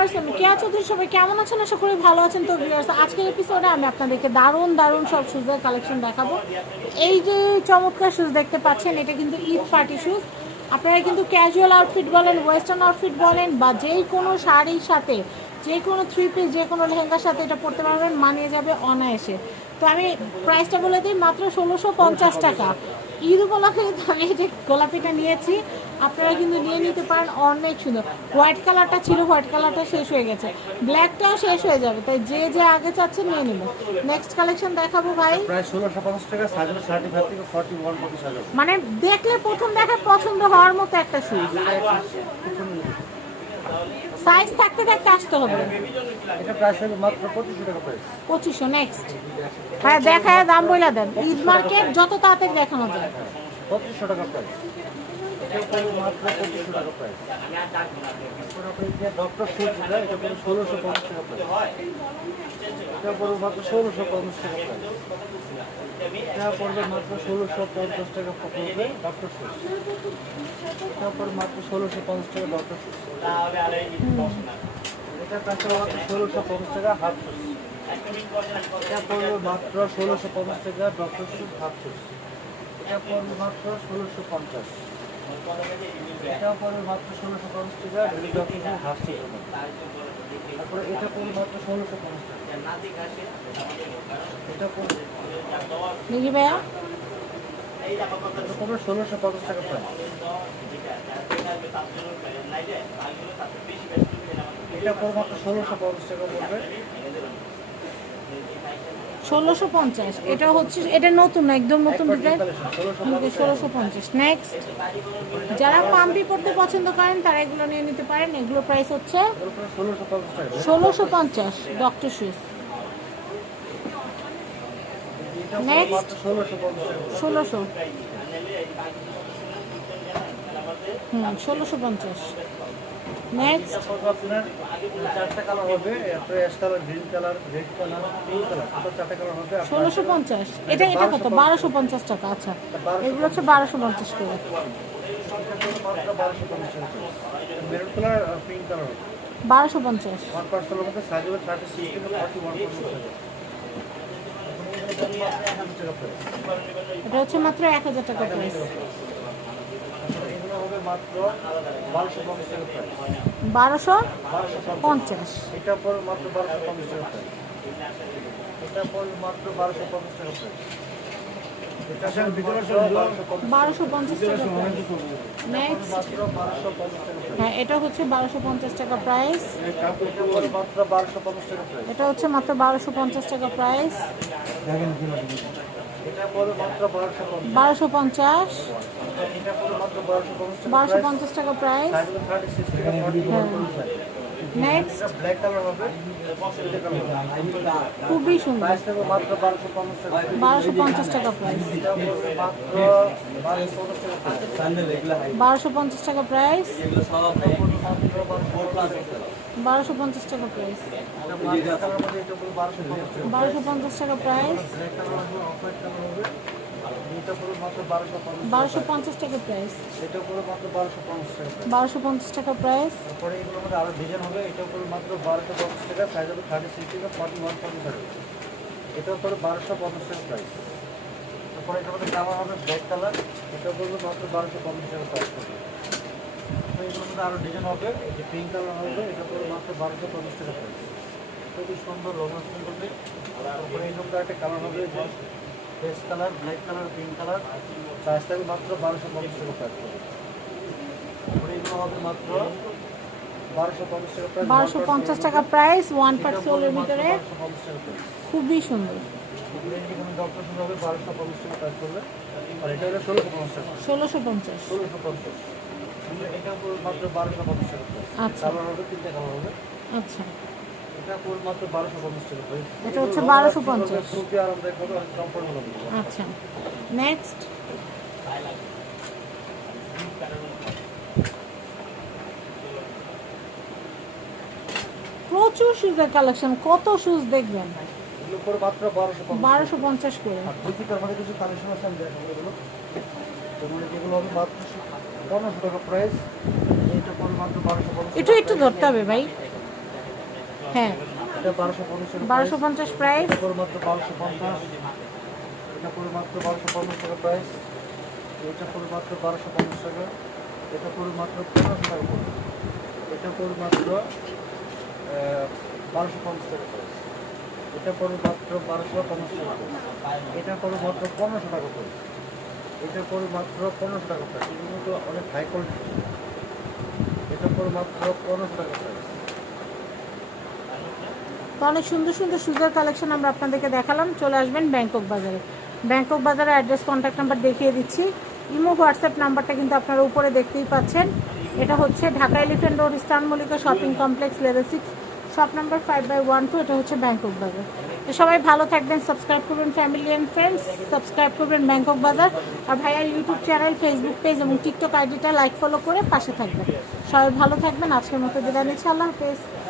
Viewers, আমি কেয়া চৌধুরী, সবাই কেমন আছেন? আশা করি ভালো আছেন। তো ভিউয়ার্স, আজকের এপিসোডে আমি আপনাদেরকে দারুণ দারুণ সব শুজের কালেকশন দেখাবো। এই যে চমৎকার শুজ দেখতে পাচ্ছেন, এটা কিন্তু ঈদ পার্টি শুজ। আপনারা কিন্তু ক্যাজুয়াল আউটফিট বলেন, ওয়েস্টার্ন আউটফিট বলেন, বা যেই কোনো শাড়ির সাথে, যে কোনো থ্রি পিস, যে কোনো লেহেঙ্গার সাথে এটা পরতে পারবেন, মানিয়ে যাবে অনায়াসে। তো আমি প্রাইসটা বলে দিই, মাত্র 1650 টাকা। ঈদ উপলক্ষে কিন্তু আমি এই যে গোলাপিটা নিয়েছি, আপনারা কিন্তু নিয়ে নিতে পারেন, অনেক সুন্দর। হোয়াইট কালারটা ছিল, হোয়াইট কালারটা শেষ হয়ে গেছে, ব্ল্যাকটাও শেষ হয়ে যাবে, তাই যে যে আগে চাচ্ছে নিয়ে নেব। নেক্সট কালেকশন দেখাবো ভাই। প্রায় 1650 টাকা, সাইজ 35 থেকে 41 পর্যন্ত সাইজ আছে। মানে দেখলে প্রথম দেখায় পছন্দ হওয়ার মতো একটা শুজ। সাইজ থাকতে থাকতে আসতে হবে। এটা প্রাইস হবে মাত্র 2500 টাকা প্রাইস। 2500। নেক্সট হ্যাঁ, দেখায় দাম বইলা দেন। ঈদ মার্কেট যত তাড়াতাড়ি দেখানো যায়। 2500 টাকা প্রাইস। এটা পড়বে মাত্র 2500 টাকা প্রাইস। এরপর আপনি যে ডক্টর শুজ যেটা, এটা পড়বে 1650 টাকা প্রাইস। এটা পড়বে মাত্র 1650 টাকা প্রাইস। এটা পড়বে মাত্র 1650 টাকা পড়বে ডক্টর শুজ। এটা পড়বে মাত্র 1650 টাকা ডক্টর শুজ। এটা প্রাইস হবে মাত্র 1650 টাকা হাফ শুজ। এটা পড়বে মাত্র 1650 টাকা ডক্টর শুজ হাফ শুজ। এটা পড়বে মাত্র 1650। এটা পড়বে মাত্র 1650 টাকা ডক্টর শুজ হাফ শুজ। তারপরে এটা পড়বে মাত্র 1650 টাকা। এটা পড়বে দেখি ভাইয়া, এটা পড়বে 1650 টাকা প্রাইস। এটা পড়বে মাত্র 1650 টাকা পড়বে। 1650। এটা হচ্ছে, এটা নতুন, একদম নতুন ডিজাইন। 1650। নেক্সট, যারা পাম্পি পড়তে পছন্দ করেন তারা এগুলো নিয়ে নিতে পারেন। এগুলো প্রাইস হচ্ছে 1650 ডক্টর শুজ। নেক্সট 1600। 1650। নেক্সট আপনার চারটা কালার হবে, ash colour, green colour, red colour, pink colour, total চারটা কালার হবে। 1650। এটা এটা কত? 1250 টাকা। আচ্ছা, এগুলো হচ্ছে 1250 করে। মাত্র 1250 টাকা। মেরুন কালার, পিঙ্ক কালার হবে 1250। ওয়ান পার্সেলের মধ্যে সাইজ হবে 36 থেকে 41 পর্যন্ত। এটা হচ্ছে মাত্র 1000 টাকা প্রাইস। এগুলো হবে মাত্র 1250 টাকা প্রাইস। 1250। এটা পর মাত্র 1250 টাকা প্রাইস। এটা পর মাত্র 1250 টাকা প্রাইস। এটা ভিতরে 1250 টাকা প্রাইস। নেক্সট, মাত্র 1250 টাকা প্রাইস। হ্যাঁ, এটা হচ্ছে 1250 টাকা প্রাইস। এটা পর মাত্র 1250 টাকা প্রাইস। এটা হচ্ছে মাত্র 1250 টাকা প্রাইস। এটা পর মাত্র 1250। 1250। এটা পর মাত্র 1250 টাকা। 1250 টাকা প্রাইস। সাইজ হবে 36 থেকে 41 পর্যন্ত। নেক্সট, এটা ব্ল্যাক কালার হবে, এটা কালার হবে। খুবই সুন্দর। প্রাইস থাকবে মাত্র 1250 টাকা। 1250 টাকা প্রাইস। এটা পড়বে মাত্র 1250 টাকা প্রাইস। 1250 টাকা প্রাইস। মাত্র 1250 টাকা প্রাইস। এটা ব্ল্যাক কালার মধ্যে এটা পড়বে 1250 টাকা। 1250 টাকা প্রাইস। ব্ল্যাক কালার হবে, অফ হোয়াইট কালার হবে। এটা পড়বে মাত্র 1250। 1250 টাকা প্রাইস। এটা পড়বে মাত্র 1250 টাকা। 1250 টাকা প্রাইস। তারপরে এগুলোর মধ্যে আরো ডিজাইন হবে। এটা পড়বে মাত্র 1250 টাকা, সাইজ হবে 36 থেকে 41 পর্যন্ত। এটা পড়বে 1250 টাকা প্রাইস। তারপরে এটার মধ্যে কালার হবে ব্ল্যাক কালার, এটা পড়বে মাত্র 1250 টাকা প্রাইস পড়বে। তো এগুলোর মধ্যে আরো ডিজাইন হবে, এই যে পিঙ্ক কালার হবে, এটা পড়বে মাত্র 1250 টাকা প্রাইস। খুবই সুন্দর লং লাস্টিং করবে। তারপরে এই রকম একটা কালার হবে, যে face colour, black colour, pink colour, size থাকবে মাত্র 1250 টাকা প্রাইস পড়বে। তারপরে এগুলো হবে মাত্র 1250 টাকা প্রাইস। 1250 টাকা প্রাইস। ওয়ান পার্ট সোলের ভিতরে 1250 টাকা প্রাইস। খুবই সুন্দর। এখানে ডক্টর শুরু হবে 1250 টাকা প্রাইস পড়বে। আর এটা হলো 1650 টাকা। 1650। 1650। এটা পুরো মাত্র 1250 টাকা প্রাইস। আচ্ছা কালার হবে, তিনটা কালার হবে। আচ্ছা, এটা পুরো মাত্র 1250 টাকা প্রাইস। এটা হচ্ছে 1250। খুবই আরামদায়ক হবে, আর কমফোর্টেবল হবে। আচ্ছা, নেক্সট, প্রচুর শুজের কালেকশন। কত শুজ দেখবেন? এগুলো পুরো মাত্র 1250। 1250 করে। আর দুটিটার মধ্যে কিছু কালেকশন আছে, আমি দেখাবো এগুলো। তোমার যেগুলো হবে মাত্র 1500 টাকা প্রাইস। এটা পুরো মাত্র 1250। একটু একটু ধরতে হবে ভাই। হ্যাঁ এটা 1250 টাকা 1250 প্রাইস। এটা পড়বে মাত্র 1250, এটা পড়বে মাত্র 1250 টাকা প্রাইস, এটা পড়বে মাত্র 1250 টাকা, এটা পড়বে মাত্র 1500 টাকা পড়বে, এটা পড়বে মাত্র 1250 টাকা প্রাইস, এটা পড়বে মাত্র 1250 টাকা প্রাইস, এটা পড়বে মাত্র 1500 টাকা প্রাইস, এটা পড়বে মাত্র 1500 টাকা প্রাইস, এগুলো তো অনেক হাই কোয়ালিটি, এটা পড়বে মাত্র 1500 টাকা প্রাইস। তো অনেক সুন্দর সুন্দর সুজের কালেকশন আমরা আপনাদেরকে দেখালাম। চলে আসবেন ব্যাংকক বাজারে। ব্যাংকক বাজারের অ্যাড্রেস, কন্ট্যাক্ট নাম্বার দেখিয়ে দিচ্ছি। ইমো হোয়াটসঅ্যাপ নাম্বারটা কিন্তু আপনারা উপরে দেখতেই পাচ্ছেন। এটা হচ্ছে Dhaka elephant road, eastern Mallika shopping complex, level 6, shop number 5/12। এটা হচ্ছে ব্যাংকক বাজার। তো সবাই ভালো থাকবেন, সাবস্ক্রাইব করবেন ফ্যামিলি অ্যান্ড ফ্রেন্ডস, সাবস্ক্রাইব করবেন ব্যাংকক বাজার। আর ভাইয়ার ইউটিউব চ্যানেল, ফেসবুক পেজ এবং টিকটক আইডিটা লাইক ফলো করে পাশে থাকবেন। সবাই ভালো থাকবেন। আজকের মতো বিদায় নিচ্ছি। আল্লাহ হাফেজ।